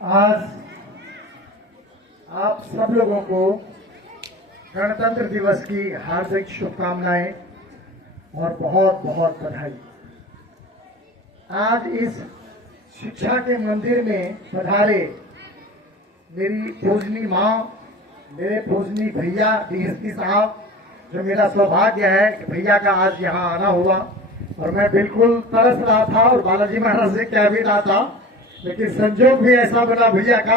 आज आप सब लोगों को गणतंत्र दिवस की हार्दिक शुभकामनाएं और बहुत बहुत बधाई। आज इस शिक्षा के मंदिर में पधारे मेरी पूजनी माँ, मेरे पूजनी भैया डीएसपी साहब, जो मेरा सौभाग्य है कि भैया का आज यहाँ आना हुआ। और मैं बिल्कुल तरस रहा था और बालाजी महाराज से कह भी रहा था, लेकिन संजोग भी ऐसा बना भैया का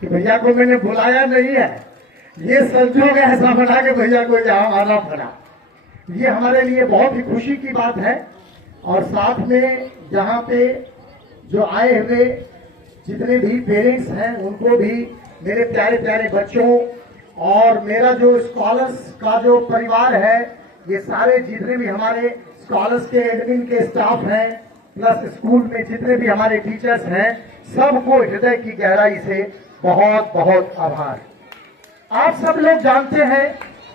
कि भैया को मैंने बुलाया नहीं है। ये संजोग ऐसा बना कि भैया को यहाँ आना पड़ा। ये हमारे लिए बहुत ही खुशी की बात है। और साथ में यहाँ पे जो आए हुए जितने भी पेरेंट्स हैं उनको भी, मेरे प्यारे प्यारे बच्चों और मेरा जो स्कॉलर्स का जो परिवार है, ये सारे जितने भी हमारे स्कॉलर्स के एडमिन के स्टाफ हैं, प्लस स्कूल में जितने भी हमारे टीचर्स हैं, सबको हृदय की गहराई से बहुत बहुत आभार। आप सब लोग जानते हैं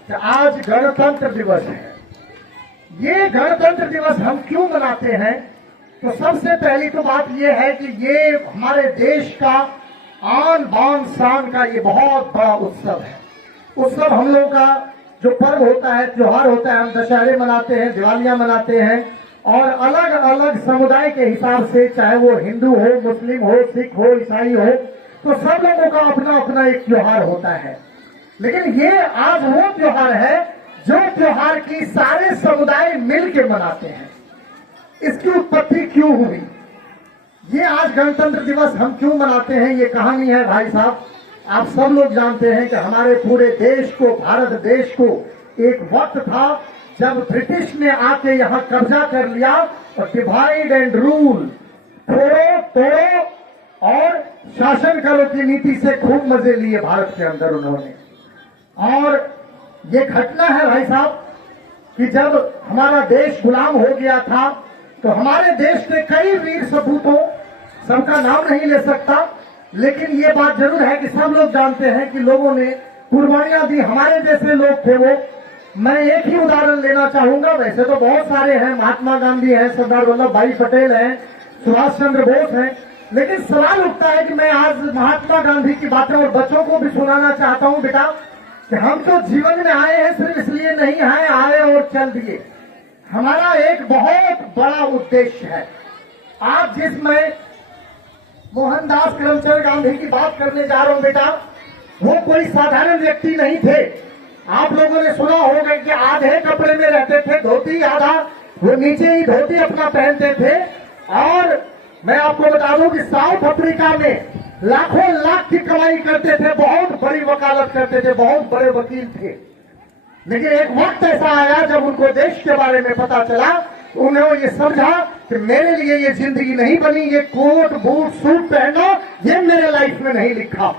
कि आज गणतंत्र दिवस है। ये गणतंत्र दिवस हम क्यों मनाते हैं? तो सबसे पहली तो बात यह है कि ये हमारे देश का आन बान शान का ये बहुत बड़ा उत्सव है। उत्सव हम लोगों का जो पर्व होता है, त्योहार होता है, हम दशहरे मनाते हैं, दिवालियां मनाते हैं, और अलग अलग समुदाय के हिसाब से, चाहे वो हिंदू हो, मुस्लिम हो, सिख हो, ईसाई हो, तो सब लोगों का अपना अपना एक त्योहार होता है। लेकिन ये आज वो त्योहार है जो त्योहार की सारे समुदाय मिलकर मनाते हैं। इसकी उत्पत्ति क्यों हुई, ये आज गणतंत्र दिवस हम क्यों मनाते हैं, ये कहानी है भाई साहब। आप सब लोग जानते हैं कि हमारे पूरे देश को, भारत देश को, एक वक्त था जब ब्रिटिश ने आके यहाँ कब्जा कर लिया और डिवाइड एंड रूल, तोड़ो तोड़ो और शासन करो की नीति से खूब मजे लिए भारत के अंदर उन्होंने। और ये घटना है भाई साहब कि जब हमारा देश गुलाम हो गया था तो हमारे देश के कई वीर सपूतों, सबका नाम नहीं ले सकता, लेकिन ये बात जरूर है कि सब लोग जानते हैं कि लोगों ने कुर्बानियां दी। हमारे जैसे लोग थे वो। मैं एक ही उदाहरण लेना चाहूंगा, वैसे तो बहुत सारे हैं, महात्मा गांधी हैं, सरदार वल्लभ भाई पटेल हैं, सुभाष चंद्र बोस हैं, लेकिन सवाल उठता है कि मैं आज महात्मा गांधी की बातें और बच्चों को भी सुनाना चाहता हूं बेटा कि हम तो जीवन में आए हैं सिर्फ इसलिए नहीं आए और चल दिए। हमारा एक बहुत बड़ा उद्देश्य है। आज जिसमें मोहनदास करमचंद गांधी की बात करने जा रहा हूं बेटा, वो कोई साधारण व्यक्ति नहीं थे। आप लोगों ने सुना होगा कि आधे कपड़े में रहते थे, धोती आधा, वो नीचे ही धोती अपना पहनते थे। और मैं आपको बता दूं कि साउथ अफ्रीका में लाखों लाख की कमाई करते थे, बहुत बड़ी वकालत करते थे, बहुत बड़े वकील थे। लेकिन एक वक्त ऐसा आया जब उनको देश के बारे में पता चला, उन्होंने ये समझा कि मेरे लिए ये जिंदगी नहीं बनी, ये कोट बूट सूट पहनो, ये मेरे लाइफ में नहीं लिखा।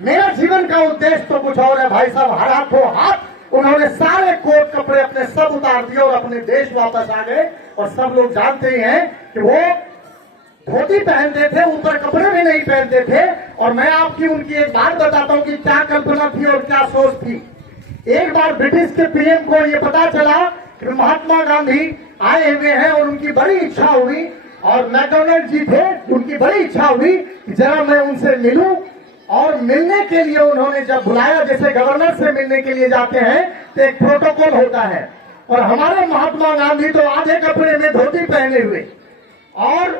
मेरा जीवन का उद्देश्य तो कुछ और है भाई साहब। हाथों हाथ उन्होंने सारे कोट कपड़े अपने सब उतार दिए और अपने देश वापस आ गए। और सब लोग जानते ही हैं कि वो धोती पहनते थे, ऊपर कपड़े भी नहीं पहनते थे। और मैं आपकी उनकी एक बात बताता हूं कि क्या कल्पना थी और क्या सोच थी। एक बार ब्रिटिश के पीएम को ये पता चला कि महात्मा गांधी आए हुए हैं और उनकी बड़ी इच्छा हुई, और मैकडॉनल्ड जी थे, उनकी बड़ी इच्छा हुई कि जरा मैं उनसे मिलूं। और मिलने के लिए उन्होंने जब बुलाया, जैसे गवर्नर से मिलने के लिए जाते हैं तो एक प्रोटोकॉल होता है, और हमारे महात्मा गांधी तो आधे कपड़े में धोती पहने हुए। और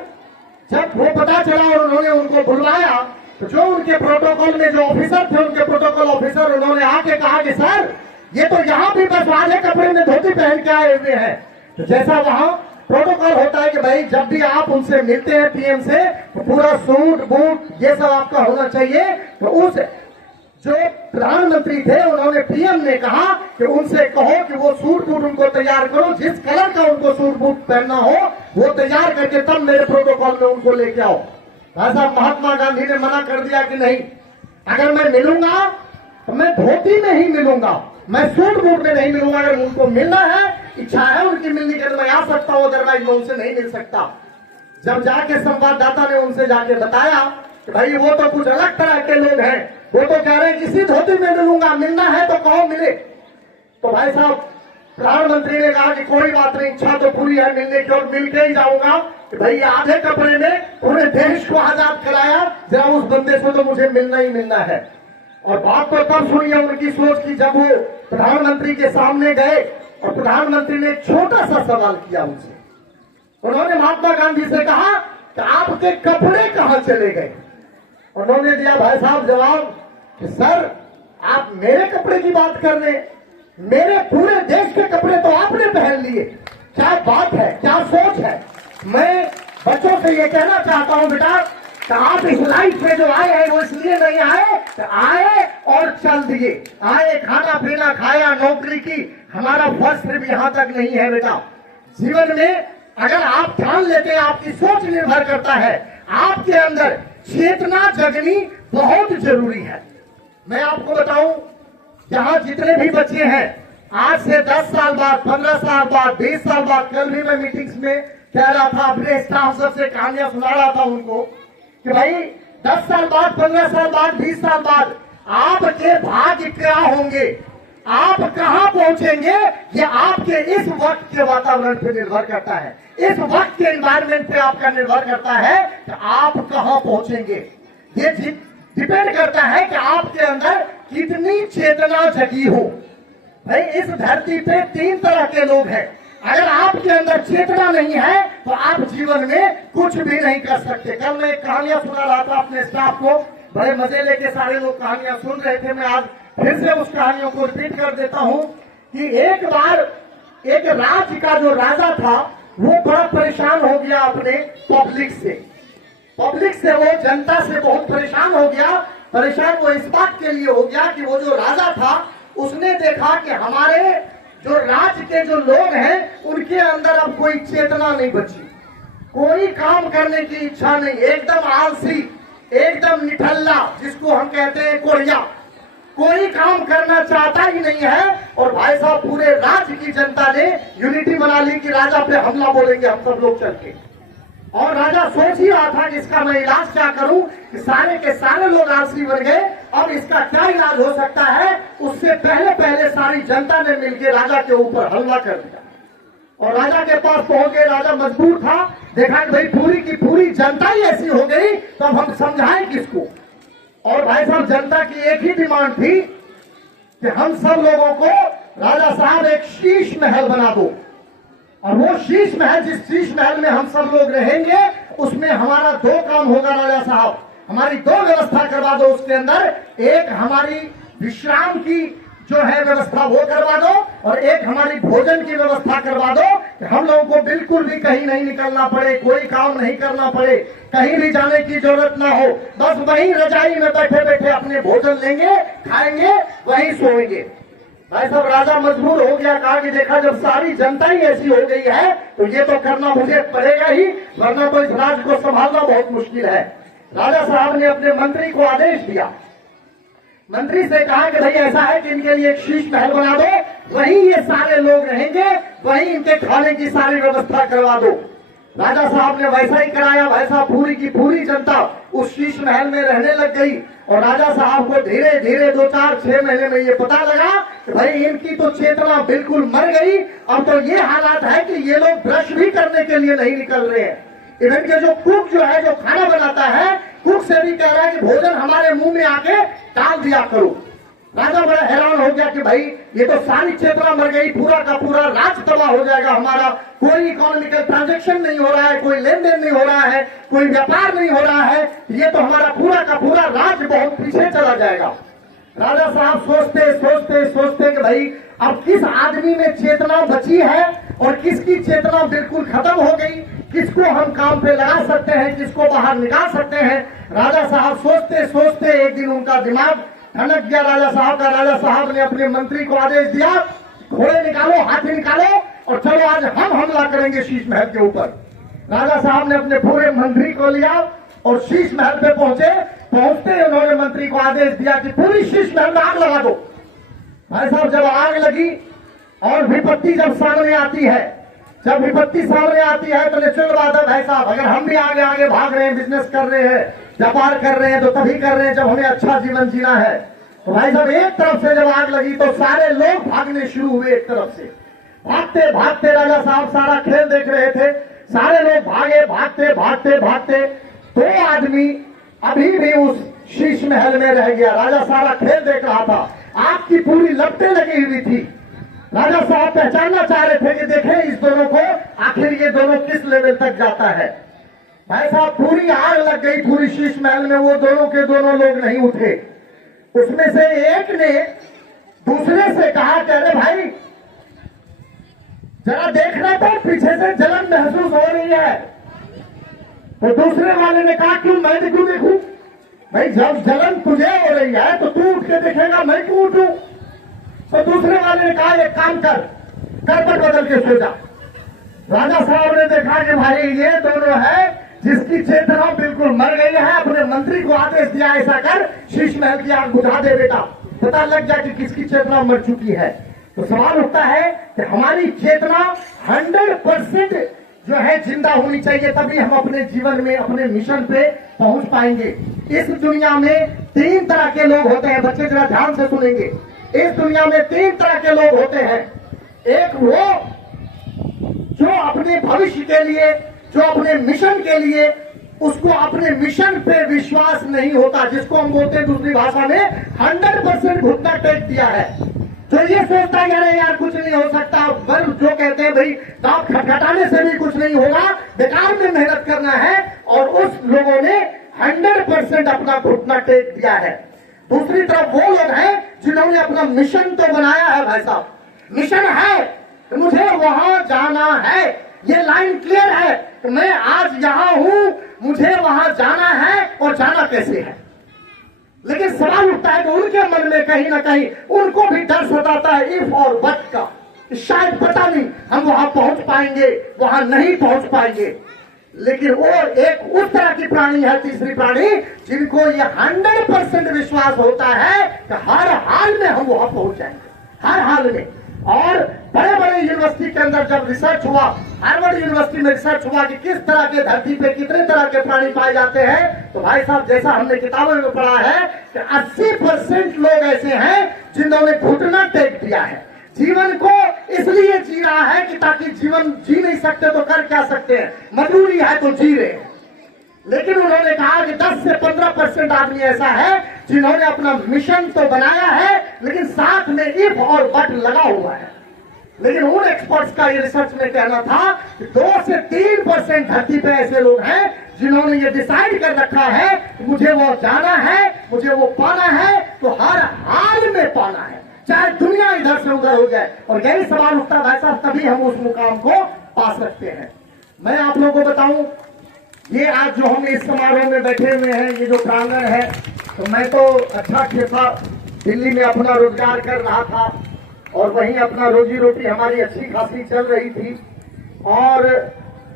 जब वो पता चला और उन्होंने उनको बुलवाया तो जो उनके प्रोटोकॉल में जो ऑफिसर थे, उनके प्रोटोकॉल ऑफिसर, उन्होंने आके कहा कि सर ये तो यहाँ भी बस आधे कपड़े में धोती पहन के आए हुए हैं। तो जैसा वहां प्रोटोकॉल होता है कि भाई जब भी आप उनसे मिलते हैं पीएम से, तो पूरा सूट बूट ये सब आपका होना चाहिए। तो उस जो प्रधानमंत्री थे, उन्होंने पीएम ने कहा कि उनसे कहो कि वो सूट बूट उनको तैयार करो, जिस कलर का उनको सूट बूट पहनना हो वो तैयार करके तब मेरे प्रोटोकॉल में उनको लेके आओ। ऐसा महात्मा गांधी ने मना कर दिया कि नहीं, अगर मैं मिलूंगा तो मैं धोती में ही मिलूंगा, मैं सूट बूट में नहीं मिलूंगा। अगर उनको मिलना है, इच्छा है उनकी मिलने की, तो मैं आ सकता हूं, अदरवाइज मैं उनसे नहीं मिल सकता। जब जाके संवाददाता ने उनसे जाके बताया कि भाई वो तो कुछ अलग तरह के लोग हैं, वो तो कह रहे हैं किसी धोती में मिलूंगा, मिलना है तो कहो मिले। तो भाई साहब प्रधानमंत्री ने कहा कि कोई बात नहीं, इच्छा तो पूरी है मिलने की और मिलके ही जाऊंगा। भाई आधे कपड़े में पूरे देश को आजाद कराया, जरा उस बंदे से तो मुझे मिलना ही मिलना है। और बात तो तब सुनिए उनकी सोच की जब वो प्रधानमंत्री के सामने गए और प्रधानमंत्री ने एक छोटा सा सवाल किया उनसे। उन्होंने महात्मा गांधी से कहा कि आपके कपड़े कहां चले गए। उन्होंने दिया भाई साहब जवाब कि सर आप मेरे कपड़े की बात कर रहे हैं, मेरे पूरे देश के कपड़े तो आपने पहन लिए। क्या बात है, क्या सोच है। मैं बच्चों से ये कहना चाहता हूं बेटा कि आप इस लाइफ में जो आए हैं वो इसलिए नहीं आए, तो आए और चल दिए, आए खाना पीना खाया, नौकरी की, हमारा फर्ज सिर्फ यहां तक नहीं है बेटा। जीवन में अगर आप ठान लेते हैं, आपकी सोच निर्भर करता है, आपके अंदर चेतना जगनी बहुत जरूरी है। मैं आपको बताऊं, यहां जितने भी बच्चे हैं आज से 10 साल बाद, 15 साल बाद, 20 साल बाद, कल भी मैं मीटिंग्स में कह रहा था, अपने स्टाफ सबसे कहानियां सुना रहा था उनको कि भाई 10 साल बाद, 15 साल बाद, 20 साल बाद आपके भाग्य क्या होंगे, आप कहां पहुंचेंगे, ये आपके इस वक्त के वातावरण पर निर्भर करता है, इस वक्त के एनवायरमेंट पे आपका निर्भर करता है कि आप कहां पहुंचेंगे। ये डिपेंड करता है कि आपके अंदर कितनी चेतना जगी हो। भाई इस धरती पे 3 तरह के लोग हैं, अगर आपके अंदर चेतना नहीं है तो आप जीवन में कुछ भी नहीं कर सकते। कल मैं कहानियां सुना रहा था अपने स्टाफ को, बड़े मजे लेके सारे लोग कहानियां सुन रहे थे। मैं आज फिर से उस कहानियों को रिपीट कर देता हूं कि एक बार एक राज्य का जो राजा था वो बड़ा परेशान हो गया अपने पब्लिक से वो जनता से बहुत परेशान हो गया। परेशान वो इस बात के लिए हो गया कि वो जो राजा था उसने देखा कि हमारे जो राज्य के जो लोग हैं उनके अंदर अब कोई चेतना नहीं बची, कोई काम करने की इच्छा नहीं, एकदम आलसी, एकदम निठल्ला, जिसको हम कहते हैं कोढ़िया, कोई काम करना चाहता ही नहीं है। और भाई साहब पूरे राज्य की जनता ने यूनिटी बना ली कि राजा पे हमला बोलेंगे हम सब लोग चल के। और राजा सोच ही रहा था कि इसका मैं इलाज क्या करूं, कि सारे के सारे लोग आलसी बन गए, अब इसका क्या इलाज हो सकता है। उससे पहले सारी जनता ने मिलकर राजा के ऊपर हमला कर दिया और राजा के पास पहुंच गए। राजा मजबूर था, देखा कि भाई पूरी की पूरी जनता ही ऐसी हो गई, तो अब हम समझाएं किसको। और भाई साहब जनता की एक ही डिमांड थी कि हम सब लोगों को राजा साहब एक शीश महल बना दो, और वो शीश महल, जिस शीश महल में हम सब लोग रहेंगे उसमें हमारा 2 काम होगा राजा साहब, हमारी 2 व्यवस्था करवा दो उसके अंदर, एक हमारी विश्राम की जो है व्यवस्था वो करवा दो और एक हमारी भोजन की व्यवस्था करवा दो कि हम लोगों को बिल्कुल भी कहीं नहीं निकलना पड़े, कोई काम नहीं करना पड़े, कहीं भी जाने की जरूरत ना हो, बस वहीं रजाई में बैठे बैठे अपने भोजन लेंगे, खाएंगे, वहीं सोएंगे। भाई साहब राजा मजबूर हो गया, कहा कि देखा जब सारी जनता ही ऐसी हो गई है तो ये तो करना मुझे पड़ेगा ही, वरना तो इस राज्य को संभालना बहुत मुश्किल है। राजा साहब ने अपने मंत्री को आदेश दिया, मंत्री से कहा कि भाई ऐसा है कि इनके लिए एक शीश महल बना दो, वहीं ये सारे लोग रहेंगे, वहीं इनके खाने की सारी व्यवस्था करवा दो। राजा साहब ने वैसा ही कराया। भाई साहब पूरी की पूरी जनता उस शीश महल में रहने लग गई और राजा साहब को धीरे धीरे 2, 4, 6 महीने में ये पता लगा कि भाई इनकी तो चेतना बिल्कुल मर गई। अब तो ये हालात है कि ये लोग ब्रश भी करने के लिए नहीं निकल रहे हैं। इवन के जो कुक जो है, जो खाना बनाता है, कुक से भी कह रहा है कि भोजन हमारे मुंह में आके डाल दिया करो। राजा बड़ा हैरान हो गया कि भाई ये तो सारी चेतना मर गई, पूरा का पूरा राज्य तबाह हो जाएगा हमारा, कोई इकोनॉमिकल ट्रांजैक्शन नहीं हो रहा है, कोई लेन देन नहीं हो रहा है, कोई व्यापार नहीं हो रहा है, ये तो हमारा पूरा का पूरा राज्य बहुत पीछे चला जाएगा। राजा साहब सोचते कि भाई अब किस आदमी में चेतना बची है और किसकी चेतना बिल्कुल खत्म हो गई, किसको हम काम पे लगा सकते हैं, किसको बाहर निकाल सकते हैं। राजा साहब सोचते एक दिन उनका दिमाग ठनक गया राजा साहब का। राजा साहब ने अपने मंत्री को आदेश दिया, घोड़े निकालो, हाथी निकालो और चलो आज हम हमला करेंगे शीश महल के ऊपर। राजा साहब ने अपने पूरे मंत्री को लिया और शीश महल पे पहुंचते उन्होंने मंत्री को आदेश दिया कि पूरी शीश महल में आग लगा दो। भाई साहब जब आग लगी और विपत्ति जब सामने आती है, तो निश्चित बात है भाई साहब, अगर हम भी आगे आगे भाग रहे हैं, बिजनेस कर रहे हैं, व्यापार कर रहे हैं, तो तभी कर रहे हैं जब हमें अच्छा जीवन जीना है। तो भाई साहब एक तरफ से जब आग लगी तो सारे लोग भागने शुरू हुए एक तरफ से। भागते भागते राजा साहब सारा खेल देख रहे थे, सारे लोग भागे, भागते भागते भागते 2 आदमी अभी भी उस शीश महल में रह गया। राजा सारा खेल देख रहा था, आग की पूरी लपटें लगी हुई थी। राजा साहब पहचानना चाह रहे थे कि देखें इस दोनों को, आखिर ये दोनों किस लेवल तक जाता है। भाई साहब पूरी आग लग गई पूरी शीश महल में, वो दोनों के दोनों लोग नहीं उठे। उसमें से एक ने दूसरे से कहा कि अरे भाई जरा देखना तो पीछे से जलन महसूस हो रही है। तो दूसरे वाले ने कहा क्यों, मैं क्यों देखूं? भाई जब जलन तुझे हो रही है तो तू उठ के देखेगा, मैं क्यों उठूं? तो दूसरे वाले ने कहा एक काम कर, करवट बदल के सो जा। राजा साहब ने देखा कि भाई ये दोनों है जिसकी चेतना बिल्कुल मर गई है। अपने मंत्री को आदेश दिया ऐसा कर, शीश महल की आग बुझा दे बेटा, पता लग जाए कि किसकी चेतना मर चुकी है। तो सवाल उठता है कि हमारी चेतना 100% जो है जिंदा होनी चाहिए, तभी हम अपने जीवन में अपने मिशन पे पहुंच पाएंगे। इस दुनिया में 3 तरह के लोग होते हैं, बच्चे जरा ध्यान से सुनेंगे। इस दुनिया में 3 तरह के लोग होते हैं। एक वो जो अपने भविष्य के लिए, जो अपने मिशन के लिए, उसको अपने मिशन पे विश्वास नहीं होता, जिसको हम बोलते हैं दूसरी भाषा में 100% घुटना टेक दिया है। तो ये सोचता है अरे यार कुछ नहीं हो सकता, पर जो कहते हैं भाई दांत खटखटाने से भी कुछ नहीं होगा, बेकार में मेहनत करना है, और उस लोगों ने 100% अपना घुटना टेक दिया है। दूसरी तरफ वो लोग हैं जिन्होंने अपना मिशन तो बनाया है। भाई साहब मिशन है कि मुझे वहां जाना है, ये लाइन क्लियर है कि मैं आज यहां हूं, मुझे वहां जाना है, और जाना कैसे है। लेकिन सवाल उठता है कि उनके मन में कहीं ना कहीं उनको भी डर सताता है इफ और बट का, शायद पता नहीं हम वहां पहुंच पाएंगे, वहां नहीं पहुंच पाएंगे। लेकिन वो एक उस तरह की प्राणी है, तीसरी प्राणी, जिनको ये 100% विश्वास होता है कि हर हाल में हम वहां पहुंच जाएंगे, हर हाल में। और बड़े बड़े यूनिवर्सिटी के अंदर जब रिसर्च हुआ, हार्वर्ड यूनिवर्सिटी में रिसर्च हुआ कि किस तरह के धरती पे कितने तरह के प्राणी पाए जाते हैं, तो भाई साहब जैसा हमने किताबों में पढ़ा है कि 80% लोग ऐसे हैं जिन्होंने घुटना टेक दिया है। जीवन को इसलिए जी रहा है कि ताकि जीवन जी नहीं सकते तो कर क्या सकते हैं, मजबूरी है तो जी रहे हैं। लेकिन उन्होंने कहा कि 10 से 15% आदमी ऐसा है जिन्होंने अपना मिशन तो बनाया है, लेकिन साथ में इफ और बट लगा हुआ है। लेकिन उन एक्सपर्ट्स का ये रिसर्च में कहना था कि 2 से 3% धरती पे ऐसे लोग हैं जिन्होंने ये डिसाइड कर रखा है कि मुझे वो जाना है, मुझे वो पाना है, तो हर हाल में पाना है, चाहे दुनिया इधर से उधर हो जाए। और यही सवाल उठता है साहब, तभी हम उस मुकाम को पा सकते हैं। मैं आप लोगों को बताऊं, ये आज जो हम इस समारोह में बैठे हुए हैं, ये जो प्रांगण है, तो मैं तो अच्छा खासा दिल्ली में अपना रोजगार कर रहा था और वहीं अपना रोजी रोटी हमारी अच्छी खासी चल रही थी। और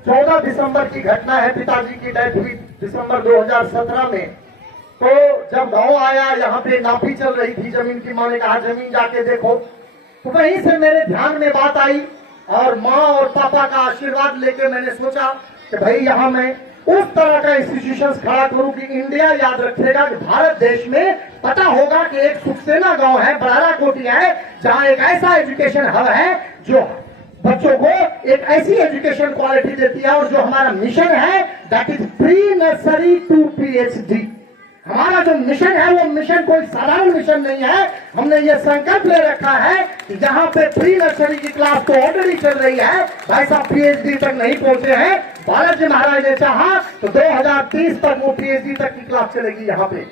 14 दिसंबर की घटना है, पिताजी की डेथ हुई दिसंबर 2017 में। तो जब गांव आया, यहाँ पे नापी चल रही थी जमीन की, माँ ने कहा जमीन जाके देखो, तो वहीं से मेरे ध्यान में बात आई और माँ और पापा का आशीर्वाद लेके मैंने सोचा कि भाई यहाँ मैं उस तरह का इंस्टीट्यूशन खड़ा करूं कि इंडिया याद रखेगा कि भारत देश में पता होगा कि एक सुखसेना गांव है, बड़ारा कोटिया है, जहां एक ऐसा एजुकेशन हब है जो बच्चों को एक ऐसी एजुकेशन क्वालिटी देती है। और जो हमारा मिशन है that is pre nursery to PhD. हमारा जो मिशन है वो मिशन कोई साधारण मिशन नहीं है। हमने ये संकल्प ले रखा है कि जहाँ पे प्री नर्सरी की क्लास तो ऑलरेडी चल रही है, भाई साहब पीएचडी तक नहीं पहुंचे हैं, बालाजी महाराज ने चाहा तो 2030 तक वो पीएचडी तक की क्लास चलेगी यहाँ पे।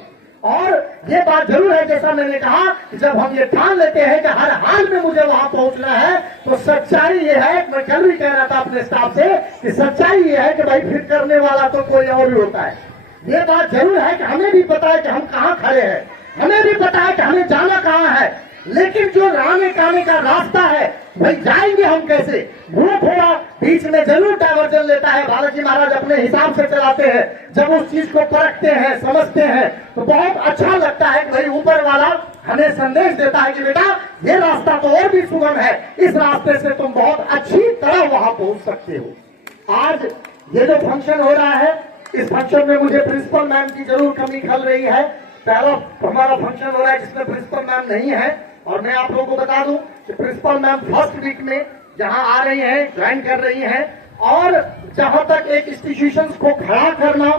और ये बात जरूर है, जैसा मैंने कहा कि जब हम ये ठान लेते हैं कि हर हाल में मुझे वहां पहुंचना है, तो सच्चाई ये है, मैं कल भी कह रहा था अपने स्टाफ से कि सच्चाई ये है कि भाई फिर करने वाला तो कोई और भी होता है। ये बात जरूर है कि हमें भी पता है कि हम कहाँ खड़े हैं, हमें भी पता है कि हमें जाना कहाँ है, लेकिन जो आने आने का रास्ता है भाई जाएंगे हम कैसे, वो थोड़ा बीच में जरूर डायवर्जन लेता है। बालाजी महाराज अपने हिसाब से चलाते हैं, जब उस चीज को परखते हैं, समझते हैं, तो बहुत अच्छा लगता है कि भाई ऊपर वाला हमें संदेश देता है कि बेटा ये रास्ता तो और भी सुगम है, इस रास्ते से तुम बहुत अच्छी तरह वहां पहुंच सकते हो। आज ये जो फंक्शन हो रहा है, इस फंक्शन में मुझे प्रिंसिपल मैम की जरूर कमी खल रही है। पहला हमारा फंक्शन हो रहा है जिसमें प्रिंसिपल मैम नहीं है, और मैं आप लोगों को बता दूं कि प्रिंसिपल मैम फर्स्ट वीक में यहाँ आ रही हैं, ज्वाइन कर रही हैं। और जहां तक एक इंस्टीट्यूशंस को खड़ा करना,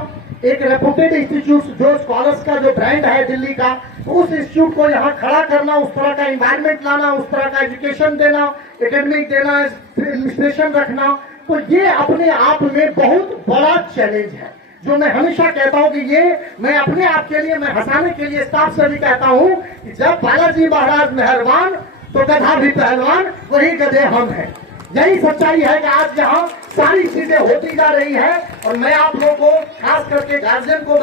एक रेपुटेड इंस्टीट्यूट जो स्कॉलर्स का जो ब्रांड है दिल्ली का, उस इंस्टीट्यूट को यहाँ खड़ा करना, उस तरह का इन्वायरमेंट लाना, उस तरह का एजुकेशन देना, एकेडमिक देना, एडमिनिस्ट्रेशन रखना, तो ये अपने आप में बहुत बड़ा चैलेंज है। जो मैं हमेशा कहता हूं कि ये मैं अपने आप के लिए, मैं हंसाने के लिए स्टाफ से भी कहता हूं कि जब बालाजी महाराज मेहरबान तो गधा भी पहलवान, वही गधे हम हैं। यही सच्चाई है कि आज यहाँ सारी चीजें होती जा रही है। और मैं आप लोगों को, खास करके गार्जियन को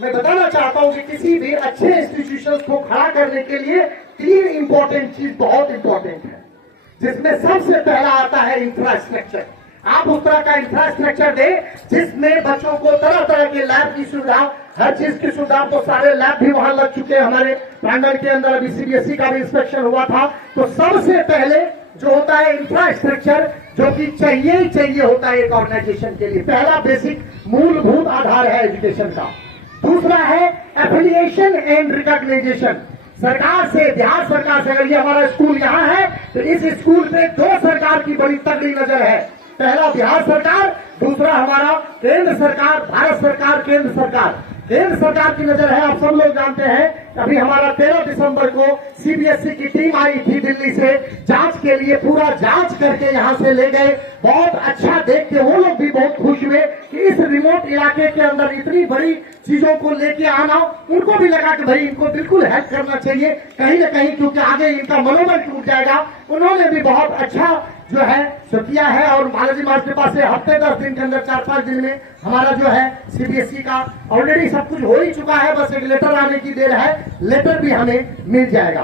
मैं बताना चाहता हूँ कि किसी भी अच्छे इंस्टीट्यूशन को खड़ा करने के लिए 3 इंपॉर्टेंट चीज बहुत इंपॉर्टेंट है, जिसमें सबसे पहला आता है इंफ्रास्ट्रक्चर। आप उस तरह का इंफ्रास्ट्रक्चर दे जिसमें बच्चों को तरह तरह के लैब की सुविधा, हर चीज की सुविधा, तो सारे लैब भी वहां लग चुके हैं हमारे प्रांगण के अंदर। अभी सीबीएसई का भी इंस्पेक्शन हुआ था। तो सबसे पहले जो होता है इंफ्रास्ट्रक्चर, जो कि चाहिए ही चाहिए होता है एक ऑर्गेनाइजेशन के लिए। पहला बेसिक मूलभूत आधार है एजुकेशन का। दूसरा है एफिलिएशन एंड रिकॉग्नाइजेशन। सरकार से, बिहार सरकार से, अगर ये हमारा स्कूल यहाँ है तो इस स्कूल पे 2 सरकार की बड़ी तगड़ी नजर है। पहला बिहार सरकार, दूसरा हमारा केंद्र सरकार, भारत सरकार, केंद्र सरकार। केंद्र सरकार की नजर है। आप सब लोग जानते हैं अभी हमारा 13 दिसंबर को सीबीएसई की टीम आई थी दिल्ली से जांच के लिए, पूरा जांच करके यहां से ले गए। बहुत अच्छा देख के वो लोग भी बहुत खुश हुए कि इस रिमोट इलाके के अंदर इतनी बड़ी चीजों को लेके आना, उनको भी लगा कि भाई इनको बिल्कुल हेल्प करना चाहिए कहीं न कहीं, क्योंकि आगे इनका मनोबल टूट जाएगा। उन्होंने भी बहुत अच्छा जो है सो किया है। और बालाजी महाराज के पास से हफ्ते 10 दिन के अंदर, 4-5 दिन में हमारा जो है सीबीएसई का ऑलरेडी सब कुछ हो ही चुका है, बस एक लेटर आने की देर है। लेटर भी हमें मिल जाएगा।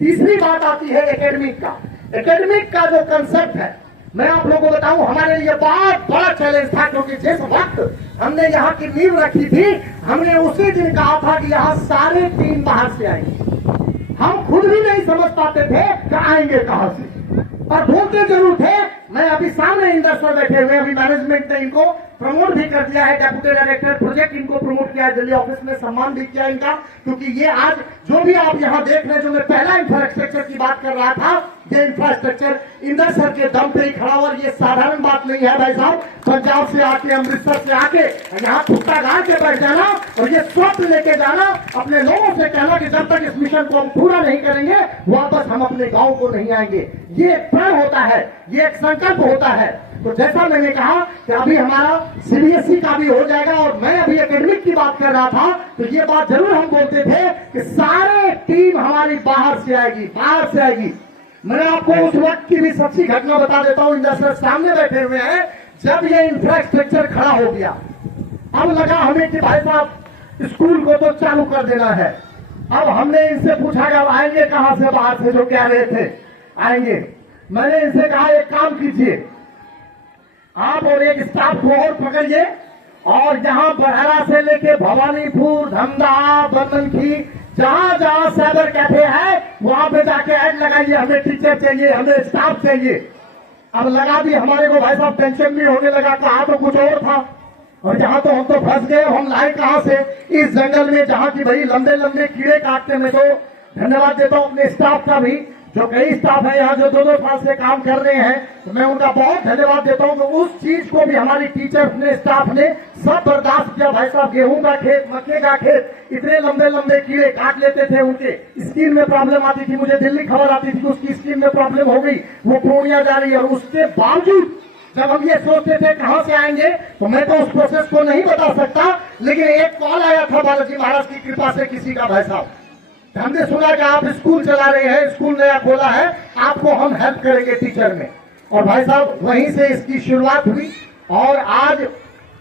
तीसरी बात आती है एकेडमिक का। एकेडमिक का जो कंसेप्ट है, मैं आप लोगों को बताऊं, हमारे लिए बहुत बड़ा चैलेंज था, क्योंकि जिस वक्त हमने यहाँ की नींव रखी थी, हमने उसी दिन कहा था कि यहाँ सारे टीम बाहर से आएंगे। हम खुद भी नहीं समझ पाते थे कि आएंगे कहां से, और बोलते जरूर थे। मैं अभी सामने इंदर सर बैठे हुए, अभी मैनेजमेंट ने इनको प्रमोट भी कर दिया है, डेप्यूटी डायरेक्टर प्रोजेक्ट इनको प्रमोट किया है दिल्ली ऑफिस में, सम्मान भी किया इनका। क्योंकि ये आज जो भी आप यहाँ देख रहे हैं, जो मैं पहला इंफ्रास्ट्रक्चर की बात कर रहा था, ये इंफ्रास्ट्रक्चर इंदर सर के दम पे ही खड़ा हुआ। ये साधारण बात नहीं है भाई साहब। पंजाब से आके, अमृतसर से आके यहाँ खुट्टा गाड़ के बैठ जाना और ये स्वप्न लेके जाना, अपने लोगों से कहना कि जब तक इस मिशन को हम पूरा नहीं करेंगे वापस हम अपने गांव को नहीं आएंगे, ये एक प्रण होता है, ये एक संकल्प होता है। तो जैसा मैंने कहा कि अभी हमारा सीबीएसई का भी हो जाएगा, और मैं अभी एकेडमिक की बात कर रहा था, तो ये बात जरूर हम बोलते थे कि सारे टीम हमारी बाहर से आएगी, बाहर से आएगी। मैं आपको उस वक्त की भी सच्ची घटना बता देता हूं। इंदर सर सामने बैठे हुए हैं। जब ये इंफ्रास्ट्रक्चर खड़ा हो गया, अब लगा हमें कि भाई साहब स्कूल को तो चालू कर देना है। अब हमने इनसे पूछा कि अब आएंगे कहां से बाहर से, जो कह रहे थे आएंगे। मैंने इनसे कहा एक काम कीजिए, आप और एक स्टाफ को और पकड़िए, और जहां बहरा से लेके भवानीपुर, धमदाहा, बंदनखी, जहां जहां साइबर कैफे है, वहां पे जाके ऐड लगाइए, हमें टीचर चाहिए, हमें स्टाफ चाहिए। अब लगा भी हमारे को भाई साहब टेंशन भी होने लगा, कहा तो कुछ और था, और जहां तो हम तो फंस गए। हम लाए कहां से इस जंगल में, जहां की भाई लंबे लंबे कीड़े काटते। में तो धन्यवाद देता हूं अपने स्टाफ का भी, जो कई स्टाफ है यहाँ जो 2-2 साल से काम कर रहे हैं, तो मैं उनका बहुत धन्यवाद देता हूँ कि उस चीज को भी हमारी टीचर्स ने, स्टाफ ने सब बर्दाश्त किया। भाई साहब गेहूं का खेत, मक्के का खेत, इतने लंबे लंबे कीड़े काट लेते थे, उनके स्किन में प्रॉब्लम आती थी। मुझे दिल्ली खबर आती थी कि उसकी स्किन में प्रॉब्लम हो गई, वो पूर्णिया जा रही है। और उसके बावजूद जब हम ये सोचते थे कहां से आएंगे, तो मैं तो उस प्रोसेस को नहीं बता सकता, लेकिन एक कॉल आया था बालाजी महाराज की कृपा से किसी का, भाई साहब हमने सुना कि आप स्कूल चला रहे हैं, स्कूल नया खोला है, आपको हम हेल्प करेंगे टीचर में। और भाई साहब वहीं से इसकी शुरुआत हुई, और आज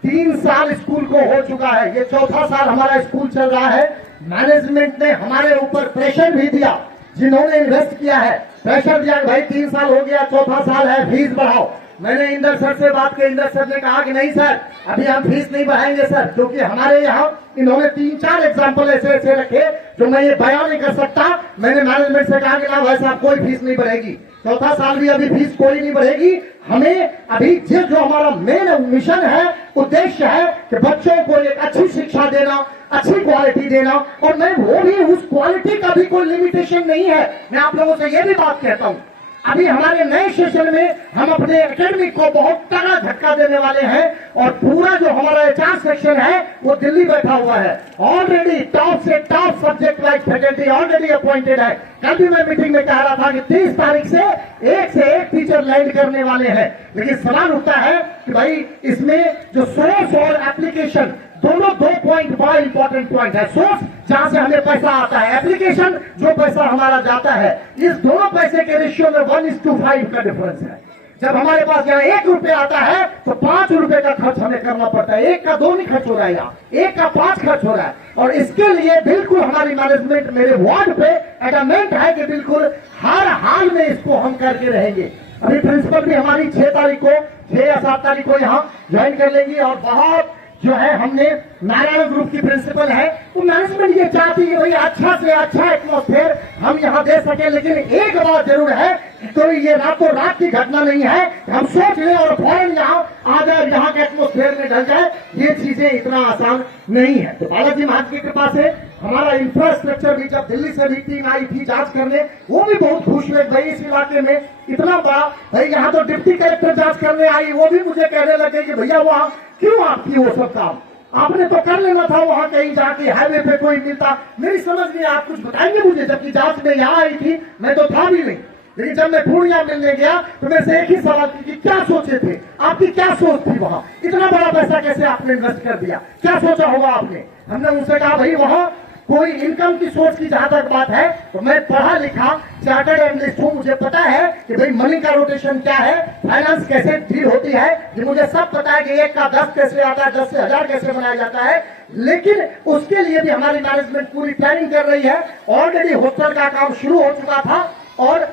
3 साल स्कूल को हो चुका है। ये 4था साल हमारा स्कूल चल रहा है। मैनेजमेंट ने हमारे ऊपर प्रेशर भी दिया, जिन्होंने इन्वेस्ट किया है, प्रेशर दिया भाई 3 साल हो गया, 4था साल है, फीस बढ़ाओ। मैंने इंदर सर से बात की, इंदर सर ने कहा कि नहीं सर, अभी हम फीस नहीं बढ़ाएंगे सर, क्योंकि हमारे यहाँ इन्होंने 3-4 एग्जाम्पल ऐसे ऐसे रखे जो मैं ये बयान नहीं कर सकता। मैंने मैनेजमेंट से कहा कि ना भाई साहब कोई फीस नहीं बढ़ेगी, 4था साल भी अभी फीस कोई नहीं बढ़ेगी। हमें अभी जो हमारा मेन मिशन है, उद्देश्य है कि बच्चों को एक अच्छी शिक्षा देना, अच्छी क्वालिटी देना, और मैं वो भी उस क्वालिटी का भी कोई लिमिटेशन नहीं है। मैं आप लोगों से ये भी बात कहता हूँ, अभी हमारे नए सेशन में हम अपने एकेडमिक को बहुत तगड़ा झटका देने वाले हैं और पूरा जो हमारा एचआर सेक्शन है वो दिल्ली बैठा हुआ है। ऑलरेडी टॉप से top subject wise faculty already appointed है। कल भी मैं मीटिंग में कह रहा था कि 30 तारीख से एक टीचर लैंड करने वाले हैं। लेकिन सवाल उठता है कि भाई इसमें जो सोर्स और एप्लीकेशन दोनों 2 पॉइंट बड़ा इंपॉर्टेंट पॉइंट है। सोर्स जहां से हमें पैसा आता है, एप्लीकेशन जो पैसा हमारा जाता है, इस दोनों पैसे के रेशियो में 1:5 का डिफरेंस है। जब हमारे पास यहाँ 1 रुपया आता है तो 5 रुपए का खर्च हमें करना पड़ता है। 1 का 2 नहीं खर्च हो रहा है, यहाँ 1 का 5 खर्च हो रहा है। और इसके लिए बिल्कुल हमारी मैनेजमेंट मेरे वार्ड पे एडमेंट है कि बिल्कुल हर हाल में इसको हम करके रहेंगे। अभी प्रिंसिपल भी हमारी 6 तारीख को 6 या 7 तारीख को यहाँ ज्वाइन कर लेंगी और बहुत जो है हमने नारायण ग्रुप की प्रिंसिपल है तो मैनेजमेंट ये चाहती है भाई अच्छा से अच्छा एटमॉस्फेयर हम यहाँ दे सके। लेकिन एक बात जरूर है तो ये रातों रात की घटना नहीं है, हम सोच लें और फौरन यहाँ आ जाए, यहाँ के एटमॉस्फेयर में ढल जाए, ये चीजें इतना आसान नहीं है। तो बालाजी महाराज की कृपा से हमारा इंफ्रास्ट्रक्चर भी, जब दिल्ली से भी टीम आई थी जांच करने, वो भी बहुत खुश हुए भाई इस इलाके में इतना बड़ा। भाई यहाँ तो डिप्टी कलेक्टर जांच करने आई, वो भी मुझे कहने लगे कि भैया वहाँ क्यों आपकी वो सब काम आपने तो कर लेना था, वहां कहीं जाके हाईवे पे कोई मिलता। मेरी समझ नहीं, आप कुछ बताएंगे मुझे? जबकि जांच में यहाँ आई थी, मैं तो था भी नहीं। लेकिन जब मैं पूर्णिया मिलने गया तो मेरे से एक ही सवाल की कि क्या सोचे थे, आपकी क्या सोच थी वहां, इतना बड़ा पैसा कैसे आपने इन्वेस्ट कर दिया, क्या सोचा होगा आपने? हमने उनसे कहा भाई वहां कोई इनकम की सोच की जहां तक बात है तो मैं पढ़ा लिखा चार्टर्ड एनालिस्ट हूं, मुझे पता है कि भाई मनी का रोटेशन क्या है, फाइनेंस कैसे डील होती है, ये मुझे सब पता है कि 1 का 10 कैसे आता है, 10 से 1000 कैसे बनाया जाता है। लेकिन उसके लिए भी हमारी मैनेजमेंट पूरी प्लानिंग कर रही है। ऑलरेडी हॉस्टल का काम शुरू हो चुका था और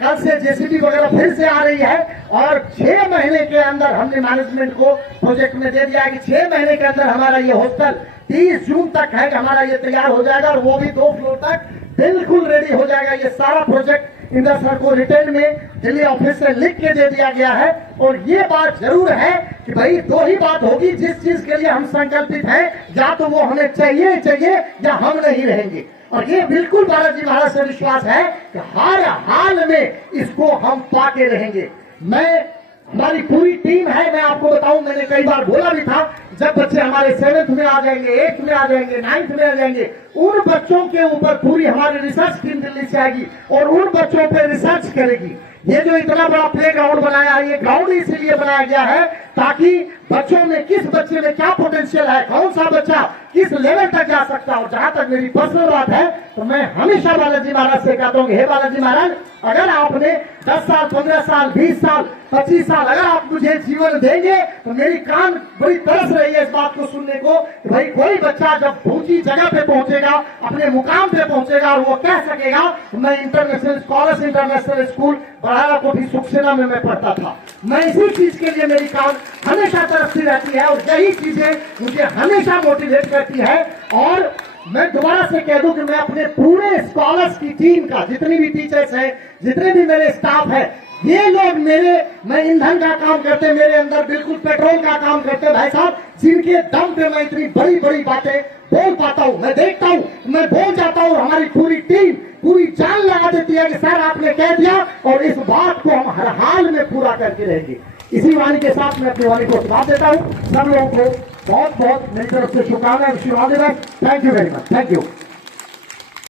कल से जेसीबी वगैरह फिर से आ रही है और 6 महीने के अंदर हमने मैनेजमेंट को प्रोजेक्ट में दे दिया है कि 6 महीने के अंदर हमारा ये हॉस्टल 30 जून तक है कि हमारा ये तैयार हो जाएगा और वो भी 2 फ्लोर तक बिल्कुल रेडी हो जाएगा। ये सारा प्रोजेक्ट इंदर सर को रिटर्न में दिल्ली ऑफिस से लिख के दे दिया गया है। और ये बात जरूर है कि भाई 2 ही बात होगी, जिस चीज के लिए हम संकल्पित हैं या तो वो हमें चाहिए या हम नहीं रहेंगे। और ये बिल्कुल बालाजी महाराज से विश्वास है कि हर हाल में इसको हम पाके रहेंगे। हमारी पूरी टीम है, मैं आपको बताऊं, मैंने कई बार बोला भी था, जब बच्चे हमारे 7th में आ जाएंगे, 8th में आ जाएंगे, 9th में आ जाएंगे, उन बच्चों के ऊपर पूरी हमारी रिसर्च टीम दिल्ली से आएगी और उन बच्चों पर रिसर्च करेगी। ये जो इतना बड़ा प्ले ग्राउंड बनाया है, ये ग्राउंड इसीलिए बनाया गया है ताकि बच्चों में किस बच्चे में क्या पोटेंशियल है, कौन सा बच्चा किस लेवल तक जा सकता है। और जहां तक मेरी पर्सनल बात है तो मैं हमेशा बालाजी महाराज से कहता हूँ, हे बालाजी महाराज, अगर आपने 10 साल, 15 साल, 20 साल, 25 साल अगर आप मुझे जीवन देंगे तो मेरी कान बड़ी तरस रही है इस बात को सुनने को कि भाई कोई बच्चा जब ऊंची जगह पे पहुंचेगा, अपने मुकाम पे पहुंचेगा और वो कह सकेगा मैं international scholars international school Badala कोठी सुखसेना में मैं पढ़ता था। मैं इसी चीज के लिए मेरी कान हमेशा तरसती रहती है और यही चीजें मुझे हमेशा मोटिवेट करती है। और मैं दोबारा से कह दूं कि मैं अपने पूरे स्कॉलर्स की टीम का, जितनी भी टीचर्स हैं, जितने भी मेरे स्टाफ है, ये लोग मैं ईंधन का काम करते, मेरे अंदर बिल्कुल पेट्रोल का काम करते भाई साहब, जिनके दम पे मैं इतनी बड़ी बड़ी बातें बोल पाता हूँ। मैं देखता हूँ, मैं बोल जाता हूँ, हमारी पूरी टीम पूरी जान लगा देती है कि सर आपने कह दिया और इस बात को हम हर हाल में पूरा करके रहेंगे। इसी वाणी के साथ मैं अपनी वाणी को समाप्त देता हूँ। सब लोगों को बहुत बहुत मेरी तरफ से शुभकामनाएं, आशीर्वाद। Thank you very much, thank you.